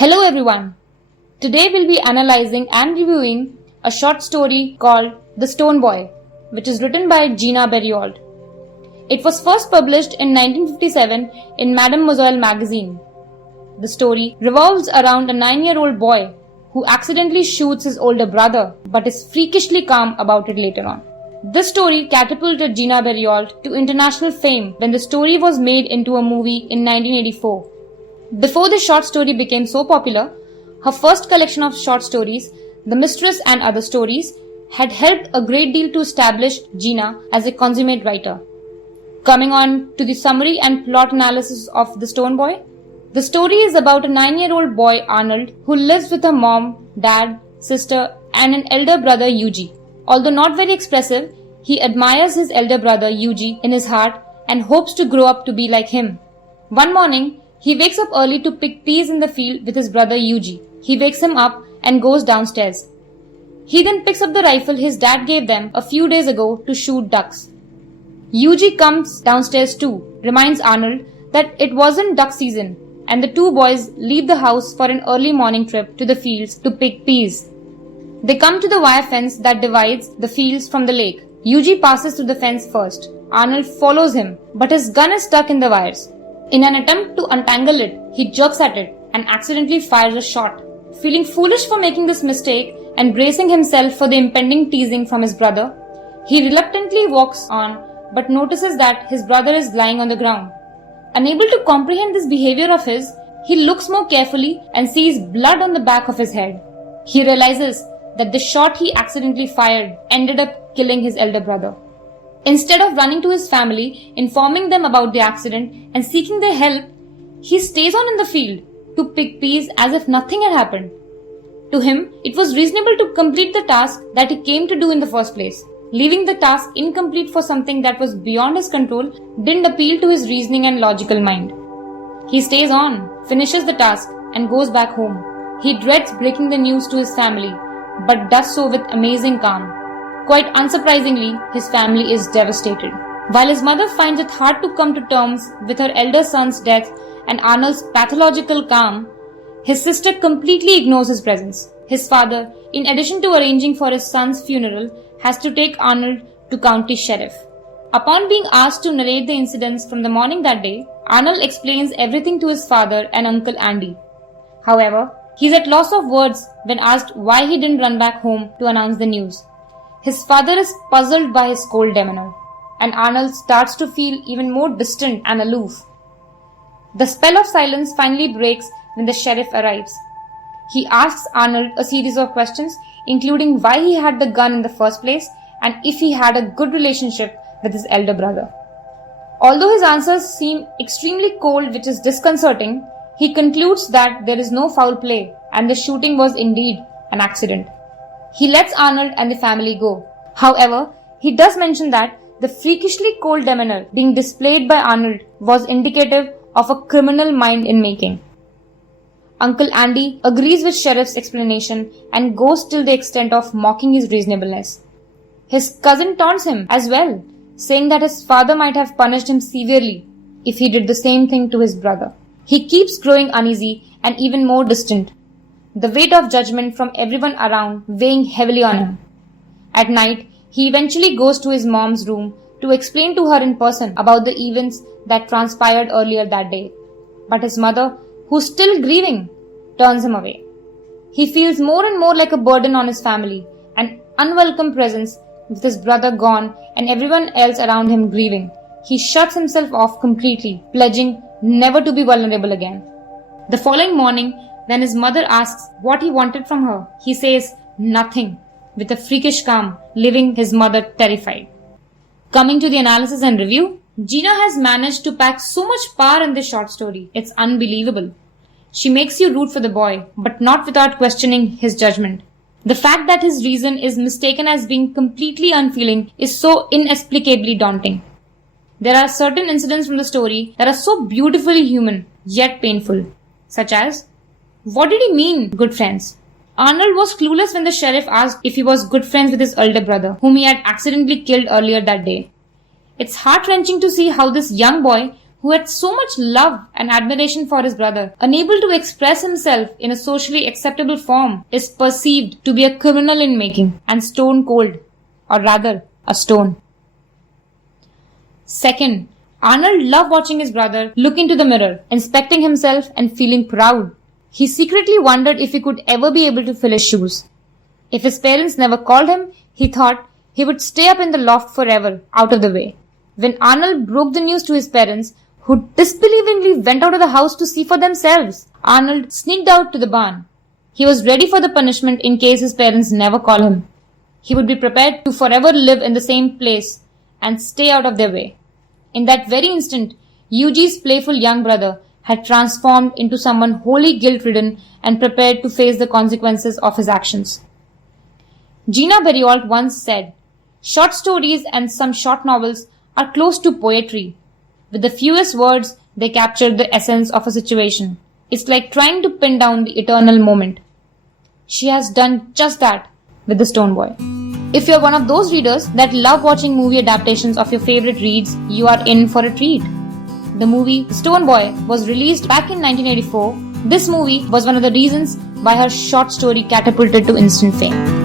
Hello everyone. Today we'll be analyzing and reviewing a short story called The Stone Boy, which is written by Gina Berriault. It was first published in 1957 in Mademoiselle magazine. The story revolves around a 9-year-old boy who accidentally shoots his older brother but is freakishly calm about it later on. This story catapulted Gina Berriault to international fame when the story was made into a movie in 1984. Before the short story became so popular, her first collection of short stories, The Mistress and Other Stories, had helped a great deal to establish Gina as a consummate writer. Coming on to the summary and plot analysis of The Stone Boy. The story is about a 9-year-old boy, Arnold, who lives with a mom, dad, sister, and an elder brother, Yuji. Although not very expressive, he admires his elder brother, Yuji, in his heart and hopes to grow up to be like him. One morning, he wakes up early to pick peas in the field with his brother Yuji. He wakes him up and goes downstairs. He then picks up the rifle his dad gave them a few days ago to shoot ducks. Yuji comes downstairs too, reminds Arnold that it wasn't duck season, and the two boys leave the house for an early morning trip to the fields to pick peas. They come to the wire fence that divides the fields from the lake. Yuji passes through the fence first. Arnold follows him, but his gun is stuck in the wires. In an attempt to untangle it, he jerks at it and accidentally fires a shot. Feeling foolish for making this mistake and bracing himself for the impending teasing from his brother, he reluctantly walks on but notices that his brother is lying on the ground. Unable to comprehend this behavior of his, he looks more carefully and sees blood on the back of his head. He realizes that the shot he accidentally fired ended up killing his elder brother. Instead of running to his family, informing them about the accident and seeking their help, he stays on in the field to pick peas as if nothing had happened. To him, it was reasonable to complete the task that he came to do in the first place. Leaving the task incomplete for something that was beyond his control didn't appeal to his reasoning and logical mind. He stays on, finishes the task, and goes back home. He dreads breaking the news to his family, but does so with amazing calm. Quite unsurprisingly, his family is devastated. While his mother finds it hard to come to terms with her elder son's death and Arnold's pathological calm, his sister completely ignores his presence. His father, in addition to arranging for his son's funeral, has to take Arnold to county sheriff. Upon being asked to narrate the incidents from the morning that day, Arnold explains everything to his father and Uncle Andy. However, he is at loss of words when asked why he didn't run back home to announce the news. His father is puzzled by his cold demeanor, and Arnold starts to feel even more distant and aloof. The spell of silence finally breaks when the sheriff arrives. He asks Arnold a series of questions, including why he had the gun in the first place and if he had a good relationship with his elder brother. Although his answers seem extremely cold, which is disconcerting, he concludes that there is no foul play and the shooting was indeed an accident. He lets Arnold and the family go. However, he does mention that the freakishly cold demeanor being displayed by Arnold was indicative of a criminal mind in making. Uncle Andy agrees with Sheriff's explanation and goes till the extent of mocking his reasonableness. His cousin taunts him as well, saying that his father might have punished him severely if he did the same thing to his brother. He keeps growing uneasy and even more distant, the weight of judgment from everyone around weighing heavily on him. At night, he eventually goes to his mom's room to explain to her in person about the events that transpired earlier that day. But his mother, who's still grieving, turns him away. He feels more and more like a burden on his family, an unwelcome presence with his brother gone and everyone else around him grieving. He shuts himself off completely, pledging never to be vulnerable again. The following morning, when his mother asks what he wanted from her, he says nothing, with a freakish calm, leaving his mother terrified. Coming to the analysis and review, Gina has managed to pack so much power in this short story. It's unbelievable. She makes you root for the boy, but not without questioning his judgment. The fact that his reason is mistaken as being completely unfeeling is so inexplicably daunting. There are certain incidents from the story that are so beautifully human, yet painful, such as, what did he mean, good friends? Arnold was clueless when the sheriff asked if he was good friends with his elder brother, whom he had accidentally killed earlier that day. It's heart-wrenching to see how this young boy, who had so much love and admiration for his brother, unable to express himself in a socially acceptable form, is perceived to be a criminal in making and stone cold, or rather, a stone. Second, Arnold loved watching his brother look into the mirror, inspecting himself and feeling proud. He secretly wondered if he could ever be able to fill his shoes. If his parents never called him, he thought he would stay up in the loft forever, out of the way. When Arnold broke the news to his parents, who disbelievingly went out of the house to see for themselves, Arnold sneaked out to the barn. He was ready for the punishment in case his parents never call him. He would be prepared to forever live in the same place and stay out of their way. In that very instant, Eugene's playful young brother had transformed into someone wholly guilt-ridden and prepared to face the consequences of his actions. Gina Berriault once said, "Short stories and some short novels are close to poetry. With the fewest words, they capture the essence of a situation. It's like trying to pin down the eternal moment." She has done just that with The Stone Boy. If you're one of those readers that love watching movie adaptations of your favorite reads, you are in for a treat. The movie The Stone Boy was released back in 1984. This movie was one of the reasons why her short story catapulted to instant fame.